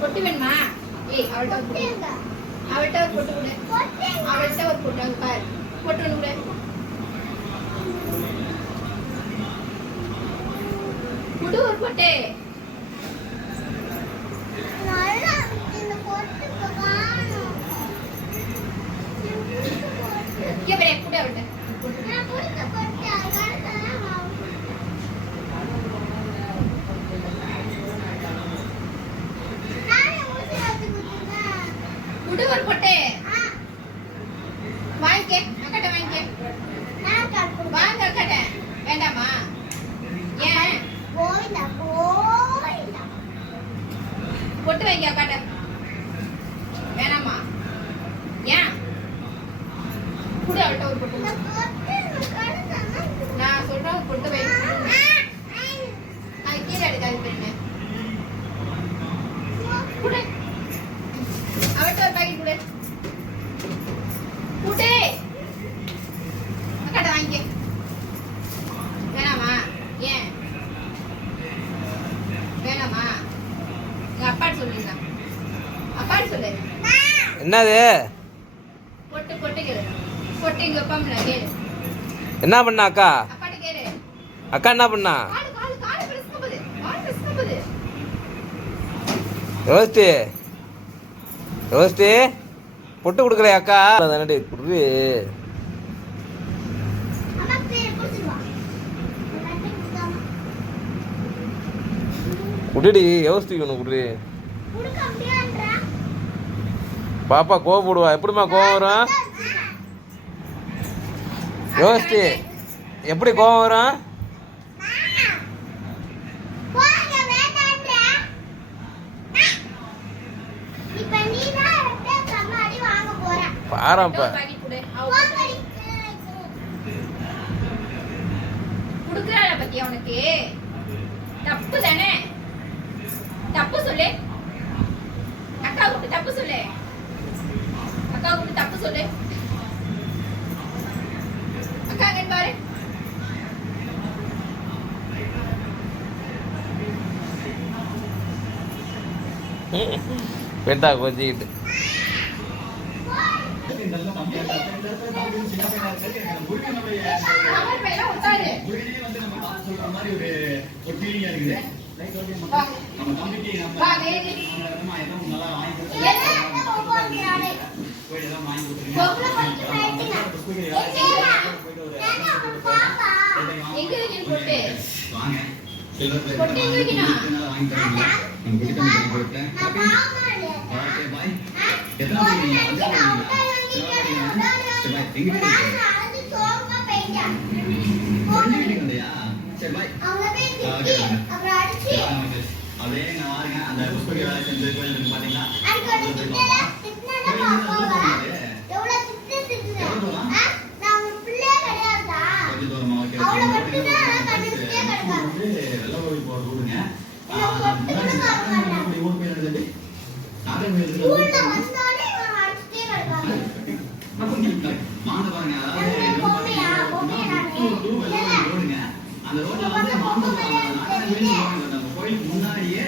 பொட்டு வேணுமா? ஏய் அவள்கிட்ட ஒரு பொட்டு, அவள்கிட்ட ஒரு பொட்டு கொடு, அவள்கிட்ட ஒரு பொட்டு அங்க பாரு, பொட்டு ஒன்று கொடு. குடு ஒரு பொட்டு. இங்கே குடு அவள்கிட்ட. குடு ஒரு பொட்டு. வாங்கிக்க அக்கட்ட வாங்கிக்க. வாங்க அக்கட்ட. வேண்டாமா? ஏன்? பொட்டு வாங்கிக்க அக்கட்ட. வேணாமா? ஏன்? குடு அவள்கிட்ட ஒரு பொட்டு. நான் சொல்றேன் ஒரு பொட்டு வாங்கி. கீழே எடுக்காது பெண்ணு. குடு அவள்கிட்ட ஒரு பாக்கெட் குடு. குடு அக்கட்ட வாங்கிக்க. வேணாமா? ஏன் வேணாமா? எங்க அப்பாட்டு சொல்லுங்க. அப்பாட்டு சொல்லு. என்னது? பொட்டு பொட்டு கேளு. பொட்டு இங்க வைப்பாம்ல கேளு. என்ன பண்ணா அக்கா? அப்பாட்ட கேளு. அக்கா என்ன பண்ணா? கால் கால் கால் பிரஸ் பண்ணுது. கால் பிரஸ் பண்ணுது. ரோஸ்டி ரோஸ்டி பொட்டு கொடுக்கல அக்கா தானடி குடு. குடுடி யோசிக்கணும் குடு. பாப்பா கோவப்படுவா. எப்படிமா கோவம் வரும்? யோசிச்சு எப்படி கோவம் வரும்? பாரப்பா குடுக்கறாள பத்தியா உனக்கு? தப்பு தானே? தப்பு சொல்லு. அக்கா கூப்பிட்டு தப்பு சொல்லு. அக்கா கூப்பிட்டு தப்பு சொல்லு. அக்கா அங்க பாரு. பெண்டா கொஞ்சிக்கிட்டு கோயிலுக்கு முன்னாடியே